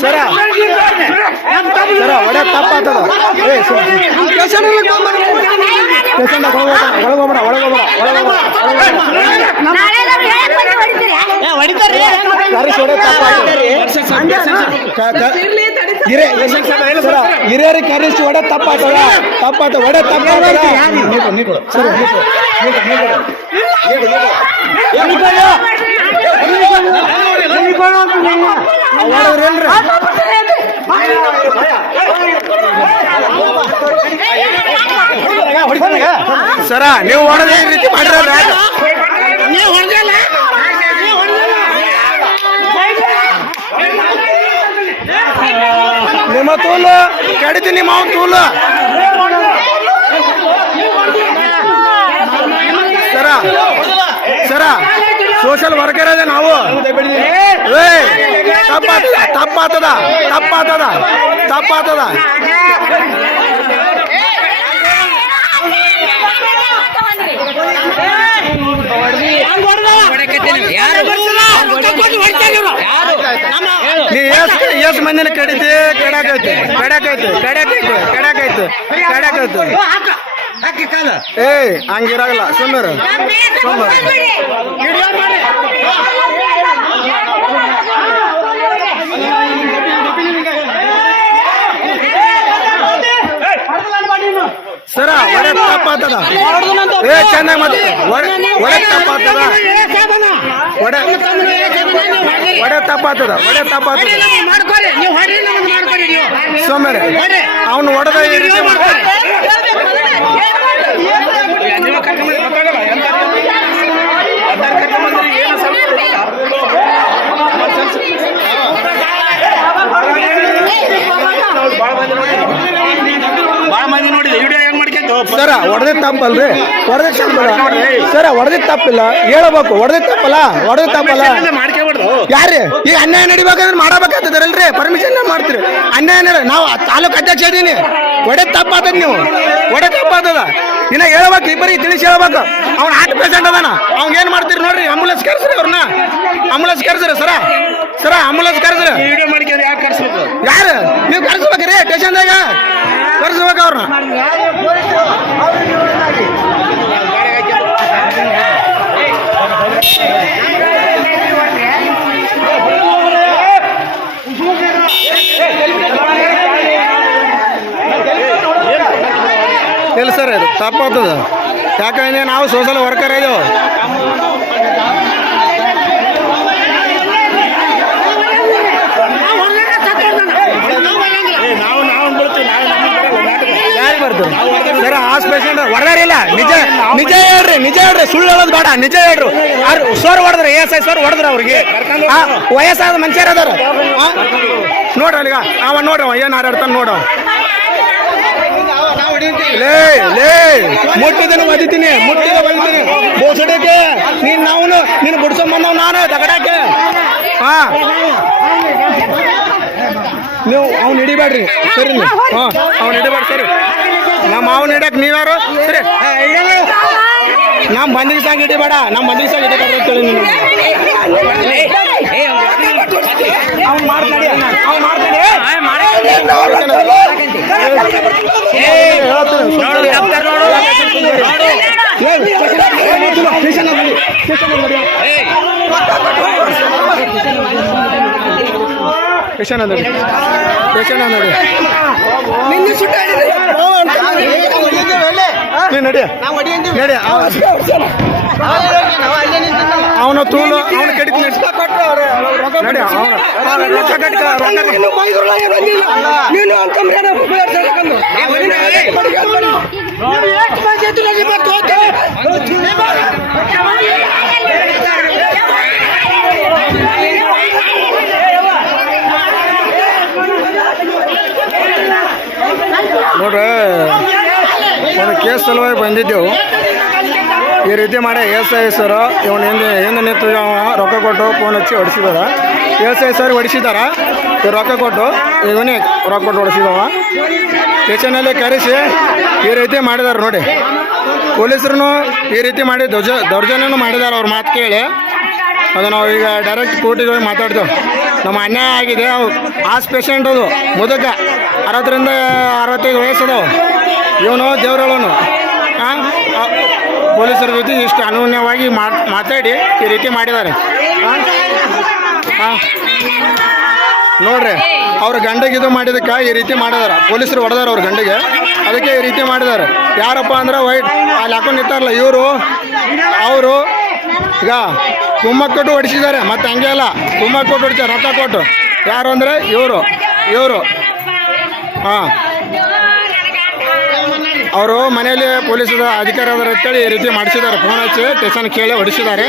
ಸರ ಒಡೆ ತಪ್ಪಾಗ್ತದ. ಒಳಗೋಗ್ಬೇಡ ಹಿರಿಯರಿಗೆ ಕರೆಸಿ ಒಡೆ ತಪ್ಪಾಗ್ತದ. ಒಡೆ ತಪ್ಪಾಗ್ತದ. ಸರ ನೀವು ಹೊಡೆದ ಈ ರೀತಿ ಮಾಡಿರಲ್ಲ, ನಿಮ್ಮ ತೂಲು ಕಡಿತೀನಿ ಮಾವು ತೂಲು. ಸರ ಸೋಷಲ್ ವರ್ಕರ್ ಅದೇ ನಾವು. ತಪ್ಪಾತದ. ಎಸ್ ಮಂದಿನ ಕಡಿತಿ ಕಡಾಕೈತಿ. ಹಂಗಿರಾಗಲ್ಲ ಸುಮ್ಮರು. ಸರ ಒಡೆ ತಪ್ಪಾಗ್ತದ. ಚೆನ್ನಾಗಿ ಮಾತು ಒಡೆ ತಪ್ಪಾಗ್ತದ. ಒಡೆ ತಪ್ಪಾಗ್ತದ. ಸೋಮ್ಯಾರ ಅವನು ಹೊಡೆದ ಈ ರೀತಿ ಮಾಡ್ತಾರೆ. ಸರ ಹೊಡೆದಿದ್ದು ತಪ್ಪಲ್ರಿ, ಸರ ಹೊಡೆದಿದ್ದು ತಪ್ಪಿಲ್ಲ ಹೇಳಬೇಕು. ಹೊಡೆದಿದ್ದು ತಪ್ಪಲ್ಲ ಯಾರು ಈಗ ಅನ್ಯಾಯ ನಡಿಬೇಕಂದ್ರೆ ಮಾಡಬೇಕಾಗ್ತದಲ್ರಿ, ಪರ್ಮಿಷನ್ ಮಾಡ್ತೀರಿ. ಅನ್ಯಾಯ ನಾವು ತಾಲೂಕು ಅಧ್ಯಕ್ಷ ಇದೀನಿ. ಹೊಡೆದ್ ತಪ್ಪಾತದ, ನೀವು ಹೊಡೆ ತಪ್ಪಾತದ. ಇನ್ನ ಹೇಳ್ಬೇಕು, ಇಬ್ಬರಿ ತಿಳಿಸಿ ಹೇಳ್ಬೇಕು. ಅವ್ನ ಹಾರ್ಟ್ ಪೇಷಂಟ್ ಅದಾನ, ಅವ್ನ ಏನ್ ಮಾಡ್ತೀರಿ ನೋಡ್ರಿ. ಆಂಬುಲೆನ್ಸ್ ಕರ್ಸ್ರಿ ಅವ್ರನ್ನ, ಆಂಬುಲೆನ್ಸ್ ಕರ್ಸ್ರಿ. ಸರ ಆಂಬುಲೆನ್ಸ್ ಕರ್ಸ್ರಿ. ಯಾರು ನೀವು ಕರ್ಸ್ಬೇಕ್ರಿ, ಸ್ಟೇಷನ್ದಾಗ ಕರ್ಸ್ಬೇಕು ಅವ್ರನ್ನ. ಇಲ್ಲ ಸರ್, ಇದು ತಪ್ಪಾಗ್ತದ. ಯಾಕಂದ್ರೆ ನಾವು ಸೋಷಲ್ ವರ್ಕರ್ ಇದ್ದೇವೆ. ಯಾರಿಗೆ ಬರ್ತದೆ ಸರ್? ಹಾಸ್ ಪೇಷಂಟ್ ಹೊಡೆದಾರಿಲ್ಲ. ನಿಜ ಹೇಳ್ರಿ, ಸುಳ್ಳು ಹೇಳೋದು ಬೇಡ. ನಿಜ ಹೇಳ್ರು. ಸೋರ್ ಹೊಡೆದ್ರು, ASI ಸೋರ್ ಹೊಡೆದ್ರು. ಅವ್ರಿಗೆ ವಯಸ್ಸಾದ ಮನುಷ್ಯರು ಅದಾರ. ನೋಡ್ರಿ ಅಲ್ಲಿಗ ಅವ ನೋಡ್ರಿ, ಅವ ಏನ್ ಆಡಾಡ್ತಾನ ನೋಡ. ಮುಟ್ಟಿದನು ಒದಿತೀನಿ, ಬೋಸಡಕ್ಕೆ ನೀನು ಬಿಡ್ಸೊಂಬಂದವ್ ನಾನು ತಗಡಕ್ಕೆ. ನೀವು ಅವ್ನು ಹಿಡಿಬೇಡ್ರಿ, ಸರಿ. ಅವ್ನು ಹಿಡಿಬೇಡ್ರಿ, ಸರಿ. ನಮ್ಮ ಅವ್ನು ಹಿಡಕ್ ನೀವ್ಯಾರು? ಸರಿ, ನಮ್ಮ ಬಂದಿಗೆ ಸಾಂಗ್ ಹಿಡಿಬೇಡ, ನಮ್ಮ ಬಂದಿಗೆ ಸಾಂಗ್ ಹಿಡಿಬೇಡ ಅಂತೇಳಿ ನೀನು. ಅವ್ನು ಮಾಡ್ತಾಡಿ. ಪೇಷಂಟ್ ನೋಡಿ ನಡಿ. ಅವನ ತೂಲು ಅವನ ಕಡಿತ ನಡಿ. ನೋಡ್ರಿ, ಒಂದು ಕೇಸ್ ಸಲುವಾಗಿ ಬಂದಿದ್ದೆವು. ಈ ರೀತಿ ಮಾಡಿ ASI ಸರ್ ಇವನು ಹಿಂದೆ ನಿಂತು ರೊಕ್ಕ ಕೊಟ್ಟು ಫೋನ್ ಹಚ್ಚಿ ಹೊಡಿಸಿದಾರ. ASI ಸರ್ ಹೊಡಿಸಿದಾರ, ರೊಕ್ಕ ಕೊಟ್ಟು ಇವನೇ ರೊಕ್ಕ ಕೊಟ್ಟು ಹೊಡಿಸಿದವ. ಸ್ಟೇಷನಲ್ಲಿ ಕರೆಸಿ ಈ ರೀತಿ ಮಾಡಿದಾರೆ ನೋಡಿ. ಪೊಲೀಸರು ಈ ರೀತಿ ಮಾಡಿ ದೌರ್ಜನ್ಯನೂ ಮಾಡಿದ್ದಾರೆ. ಅವ್ರ ಮಾತು ಕೇಳಿ ಅದು ನಾವು ಈಗ ಡೈರೆಕ್ಟ್ ಕೋರ್ಟಿಗೆ ಹೋಗಿ ಮಾತಾಡ್ತೇವೆ. ನಮ್ಮ ಅನ್ಯಾಯ ಆಗಿದೆ. ಆಸ್ ಪೇಷಂಟ್ ಅದು ಮುದುಕ 60ರಿಂದ 65 ವಯಸ್ಸದವು. ಇವನು ದೇವರವನು ಪೊಲೀಸರ ಜೊತೆ ಇಷ್ಟು ಅನ್ಯೋನ್ಯವಾಗಿ ಮಾತಾಡಿ ಈ ರೀತಿ ಮಾಡಿದ್ದಾರೆ. ನೋಡ್ರಿ ಅವ್ರ ಗಂಡಿಗೆ ಇದು ಮಾಡಿದಕ್ಕೆ ಈ ರೀತಿ ಮಾಡಿದಾರೆ. ಪೊಲೀಸರು ಹೊಡೆದಾರೆ ಅವ್ರ ಗಂಡಿಗೆ, ಅದಕ್ಕೆ ಈ ರೀತಿ ಮಾಡಿದ್ದಾರೆ. ಯಾರಪ್ಪ ಅಂದ್ರೆ ವೈಟ್ ಅಲ್ಲಿ ಹಾಕೊಂಡು ನಿಂತಾರಲ್ಲ ಅವರು ಈಗ ಕುಮ್ಮಕ್ ಕೊಟ್ಟು ಹೊಡಿಸಿದ್ದಾರೆ. ಮತ್ತೆ ಹಂಗೆ ಅಲ್ಲ, ಕುಮ್ಮಕ್ ಕೊಟ್ಟು ಹೊಡಿತಾರೆ ರೊಕ್ಕ ಕೊಟ್ಟು. ಯಾರು ಅಂದರೆ ಇವರು ಹಾಂ, ಅವರು ಮನೆಯಲ್ಲಿ ಪೊಲೀಸರ ಅಧಿಕಾರಿ ಅದರ ಅಂತೇಳಿ ಈ ರೀತಿ ಮಾಡಿಸಿದ್ದಾರೆ. ಫೋನ್ ಹಚ್ಚಿ ಸ್ಟೇಷನ್ ಕೇಳಿ ಹೊಡಿಸಿದ್ದಾರೆ.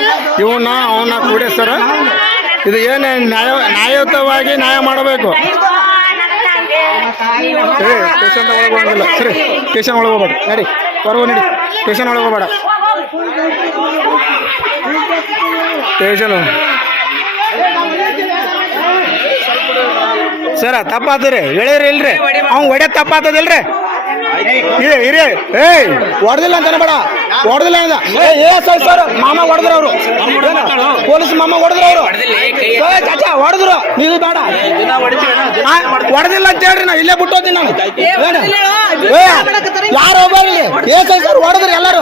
ಅವನ್ನ ಕೂಡಿಸ್ತಾರೆ. ಇದು ಏನು ನ್ಯಾಯಯುತವಾಗಿ ನ್ಯಾಯ ಮಾಡಬೇಕು. ಸ್ಟೇಷನ್ ಒಳಗೆ ಹೋಗಂಗಿಲ್ಲ. ಸರಿ, ಸ್ಟೇಷನ್ ಒಳಗೆ ಹೋಗ್ಬೇಡ. ನಡಿ ಹೊರಗು ನಡಿ. ಸ್ಟೇಷನ್ ಒಳಗೆ ಹೋಗ್ಬೇಡ. ಸ್ಟೇಷನ್ ಸರ ತಪ್ಪಾತದ್ರಿ, ಹೇಳಿರಿ ಇಲ್ರಿ. ಅವ್ನು ಹೊಡೆ ತಪ್ಪಾತದಿಲ್ರಿ. ಇರಿ ಹೊಡೆದಿಲ್ಲ ಅಂತ ಬೇಡ, ಹೊಡೆದಿಲ್ಲ ಅಂದ ಸರ್. ಮಾಮ ಹೊಡೆದ್ರು ಅವರು, ಪೊಲೀಸ್ ಮಾಮ ಹೊಡೆದ್ರು ಅವರು. ಚಾಚಾ ಹೊಡೆದ್ರು, ನೀವು ಬೇಡ ಹೊಡೆದಿಲ್ಲ ಅಂತ ಹೇಳ್ರಿ. ನಾವು ಇಲ್ಲೇ ಬಿಟ್ಟು ಹೋಗ್ತೀನಿ ನಾನು. ಯಾರು ಹೋಗ್ಬಾರ್ಲಿ ಸರ್ ಹೊಡೆದ್ರಿ ಎಲ್ಲರೂ.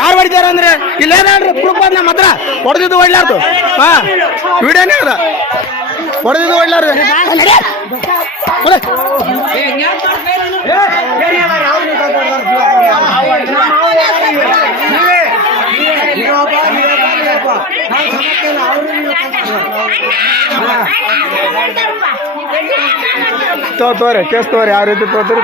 ಯಾರು ಹೊಡಿತಾರ ಅಂದ್ರೆ ಇಲ್ಲೇನ್ರಿ ಪ್ರೂಫ್ ಅದ್ ನಮ್ಮ ಹತ್ರ. ಹೊಡೆದಿದ್ದು ಹೊಡ್ಲಾರ್ದು ವಿಡಿಯೋನೇ ಅದ. ಹೊಡೆದಿದ್ದು ಹೊಡ್ಲಾರ್ದು ತೋರಿ ಕೇಸ್ ತೋರಿ. ಯಾವ ರೀತಿ ತೋರಿ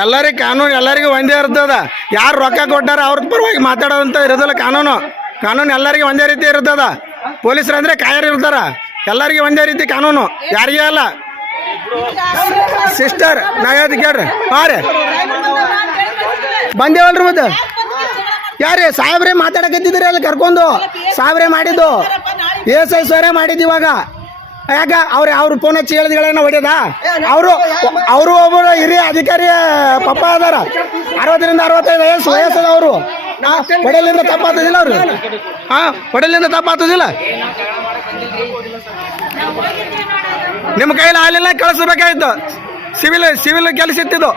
ಎಲ್ಲರಿಗೂ ಕಾನೂನು ಎಲ್ಲರಿಗೂ ಒಂದೇ ಇರ್ತದ. ಯಾರು ರೊಕ್ಕ ಕೊಟ್ಟಾರ ಅವ್ರ ಪರವಾಗಿ ಮಾತಾಡೋದಂತ ಇರೋದಿಲ್ಲ. ಕಾನೂನು ಎಲ್ಲರಿಗೂ ಒಂದೇ ರೀತಿ ಇರ್ತದ. ಪೊಲೀಸರು ಅಂದ್ರೆ ಕಾಯರ್ ಇರ್ತಾರ. ಎಲ್ಲರಿಗೂ ಒಂದೇ ರೀತಿ ಕಾನೂನು, ಯಾರಿಗೇ ಅಲ್ಲ. ಸಿಸ್ಟರ್ ನಾ ಹೇಳ್ದು ಕೇಳ್ರಿ. ಹಾಂ ರೀ ಬಂದೇವಲ್ರಿ. ಮತ್ತೆ ಯಾರೇ ಸಾಹೇಬ್ರೇ ಮಾತಾಡಕತ್ತಿದ್ರಿ ಅಲ್ಲಿ ಕರ್ಕೊಂಡು. ಸಾಹೇಬ್ರೇ ಮಾಡಿದ್ದು SI ಸರೇ ಮಾಡಿದ್ದು. ಇವಾಗ ಯಾಕ ಅವ್ರು ಫೋನ್ ಹಚ್ಚಿ ಹೇಳಿದ್ಗಳೇನೋ ಹೊಡ್ಯದ. ಅವರು ಒಬ್ಬರು ಹಿರಿಯ ಅಧಿಕಾರಿ ಪಪ್ಪ ಅದಾರ. 60ರಿಂದ 65 ವಯಸ್ಸದ ಅವರು. ಹೊಡೆಯಲಿಂದ ತಪ್ಪಾತದಿಲ್ಲ ಅವ್ರು. ಹೊಡೆಯಲಿಂದ ತಪ್ಪಾತದಿಲ್ಲ. ನಿಮ್ಮ ಕೈಲಿ ಹಾಲಿಲ್ಲ ಕಳಿಸ್ಬೇಕಾಯ್ತು. ಸಿವಿಲ್ ಕೆಲಸ ಇತ್ತಿದ್ದು.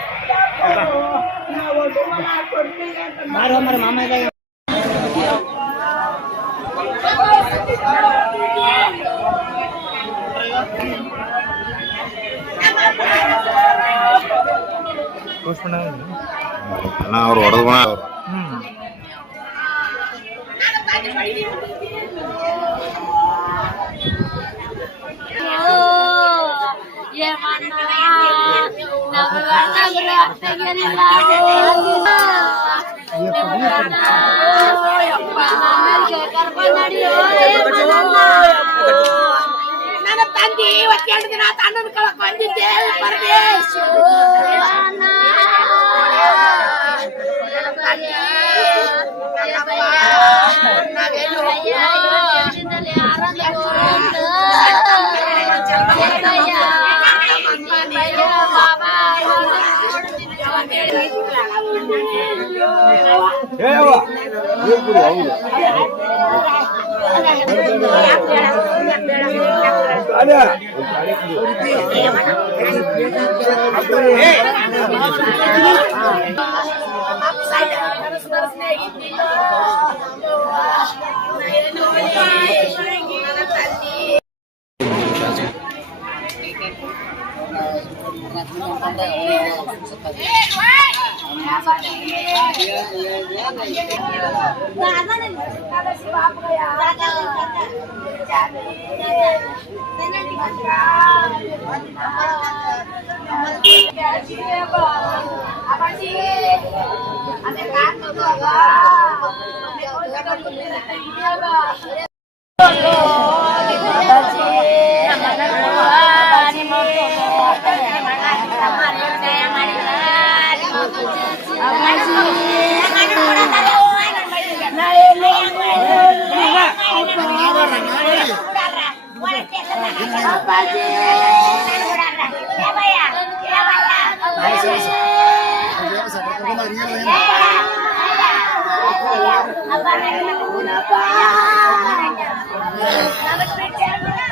ಅವ್ರು ಹೊಡೆದ್ ನನ್ನ ತಂದೆ 22 ದಿನ ತಣ್ಣನ ಕಳಕ್ ಬಂದಿದ್ದೆ ಪರಮೇಶ್. ನನಗ್ ಬಿಟ್ಟು